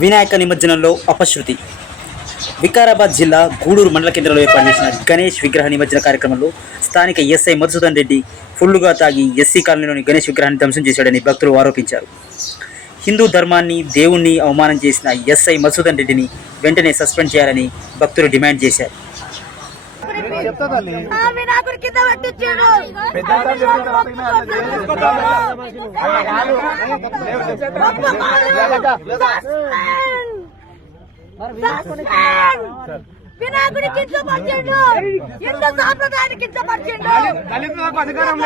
వినాయక నిమజ్జనంలో అపశృతి. వికారాబాద్ జిల్లా గూడూరు మండల కేంద్రంలో ఏర్పాటు చేసిన గణేష్ విగ్రహ నిమజ్జన కార్యక్రమంలో స్థానిక ఎస్ఐ మధుసూదన్ రెడ్డి ఫుల్లుగా తాగి ఎస్సీ కాలనీలోని గణేష్ విగ్రహాన్ని ధ్వంసం చేశాడని భక్తులు ఆరోపించారు. హిందూ ధర్మాన్ని దేవుణ్ణి అవమానం చేసిన ఎస్ఐ మధుసూదన్ రెడ్డిని వెంటనే సస్పెండ్ చేయాలని భక్తులు డిమాండ్ చేశారు. ఆ వినాయకుడి కింద పెట్టించాడు వినాయకుడి కింద పడిచిండు. హిందూ సాంప్రదాయాన్ని కింద పడిచిండు. దళితులకు అధికారం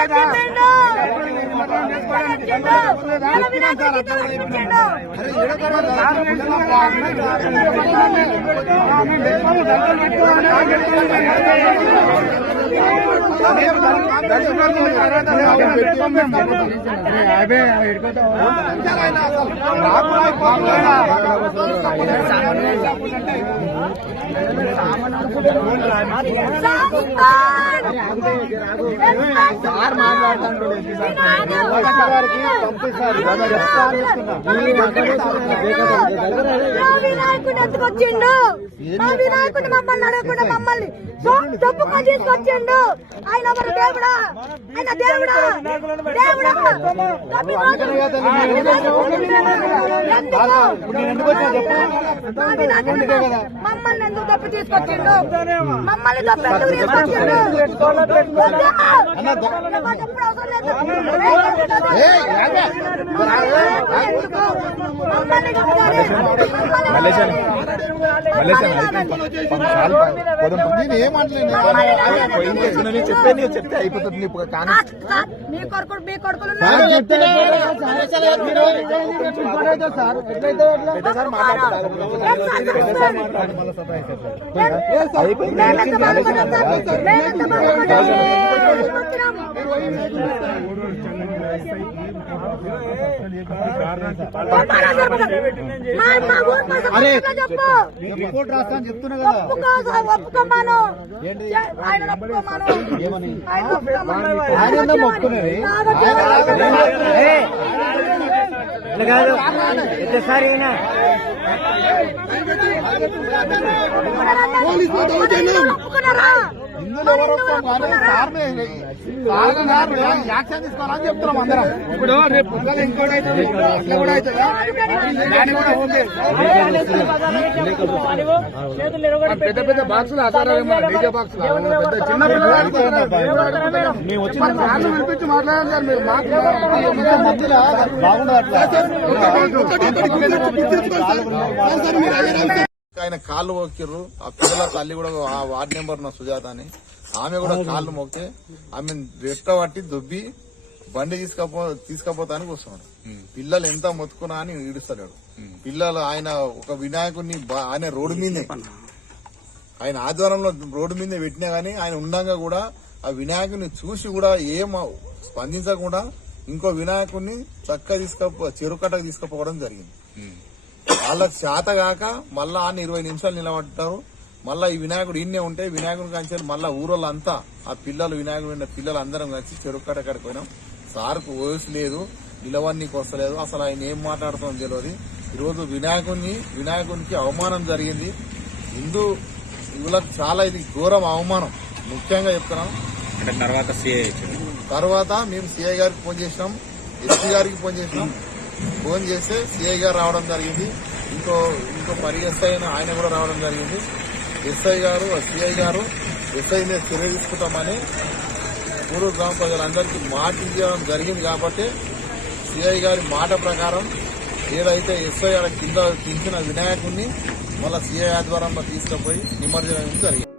వచ్చిండు మా వినాయకుడు మమ్మల్ని అడగకుండా మమ్మల్ని డబ్బుకొని తీసుకొచ్చిండు ఆయన ఎవరు దేవుడా ఆయన దేవుడా దేవుడా మమ్మల్ని ఎందుకు డబ్బు తీసుకొచ్చిండు మమ్మల్ని డబ్బు ఎందుకు తీసుకొచ్చిండు మాకు ఎప్పుడు అవసరం లేదు. ఎందుకు? మమ్మల్ని కప్పాలి. చెప్పేది చెప్తే అయిపోతుంది మీ కొడుకులు మీ కొడుకులు చెప్పు రిపోర్ట్ రాస్తా అని చెప్తున్నా కదా. ఒప్పుకోమాను. ఆయన ఒప్పుకోమాను. ఆయన ఒప్పుకోమాను. ఆయన? ఒప్పుకున్నారా? ఇందులో ఎవరు ఒప్పుకోం కానీ సార్ని యాక్షన్ తీసుకోవాలని చెప్తున్నాం అందరం ఇప్పుడు రేపు పొద్దున ఇంకోటి అవుతుంది అట్లా కూడా అవుతుందా పెద్ద పెద్ద బాక్సులు ఆచారాలు డీజే బాక్సులు పెద్ద చిన్న పిల్లలు వినిపించి మాట్లాడాలి సార్ మీరు మాట్లాడాలి బాగుండదు ఆయన కాళ్ళు మొక్కిర్రు ఆ పిల్లల తల్లి కూడా ఆ వార్డ్ నెంబర్ ఉన్న సుజాత అని. ఆమె కూడా కాళ్ళు మొక్కితే ఆమె రెట్ట పట్టి దుబ్బి బండి తీసుకపో తీసుకపోతానికి వస్తున్నాడు. పిల్లలు ఎంత మొత్తుకున్నా అని ఈడుస్తాడు పిల్లలు ఆయన ఒక వినాయకుడిని బా- ఆయన రోడ్డు మీదే. ఆయన ఆధ్వర్యంలో రోడ్డు మీదే పెట్టినా గానీ ఆయన ఉండంగా కూడా ఆ వినాయకుడిని చూసి కూడా ఏం స్పందించకుండా ఇంకో వినాయకుడిని చక్కగా తీసుకపో చెరుకట్టకు తీసుకుపోవడం జరిగింది. వాళ్ళకి చేత కాక మళ్ళా ఆయన ఇరవై నిమిషాలు నిలబడ్డారు. మళ్ళా ఈ వినాయకుడు ఇన్నే ఉంటే వినాయకుడి కంచెలు మళ్ళా ఊరోళ్ళంతా ఆ పిల్లలు వినాయకుడు ఉన్న పిల్లలు అందరం కలిసి చెరుకట్ట కాడికి పోయినాం. సార్కు వయసు లేదు నిలవన్నీకి వస్తలేదు అసలు ఆయన ఏం మాట్లాడుతుందో తెలియదు. ఈరోజు వినాయకుడిని వినాయకునికి అవమానం జరిగింది. హిందూ యువలకు చాలా ఇది ఘోరం అవమానం. ముఖ్యంగా చెప్తున్నాం. తర్వాత తర్వాత మేము సిఐ గారికి ఫోన్ చేసినాం. ఎస్పీ గారికి ఫోన్ చేసినాం. ఫోన్ చేస్తే సిఐ గారు రావడం జరిగింది. ఇంకో ఇంకో పరి ఎస్ఐ ఆయన కూడా రావడం జరిగింది. ఎస్ఐ గారు సిఐ గారు ఎస్ఐ మీద చర్య తీసుకుంటామని పూర్వ గ్రామ ప్రజలందరికీ మాట ఇవ్వడం జరిగింది కాబట్టి సిఐ గారి మాట ప్రకారం ఏదైతే ఎస్ఐ గారి కింద దించిన వినాయకుడిని మళ్ళా సిఐ ఆధ్వర్యంలో తీసుకుపోయి నిమజ్జనం జరిగింది.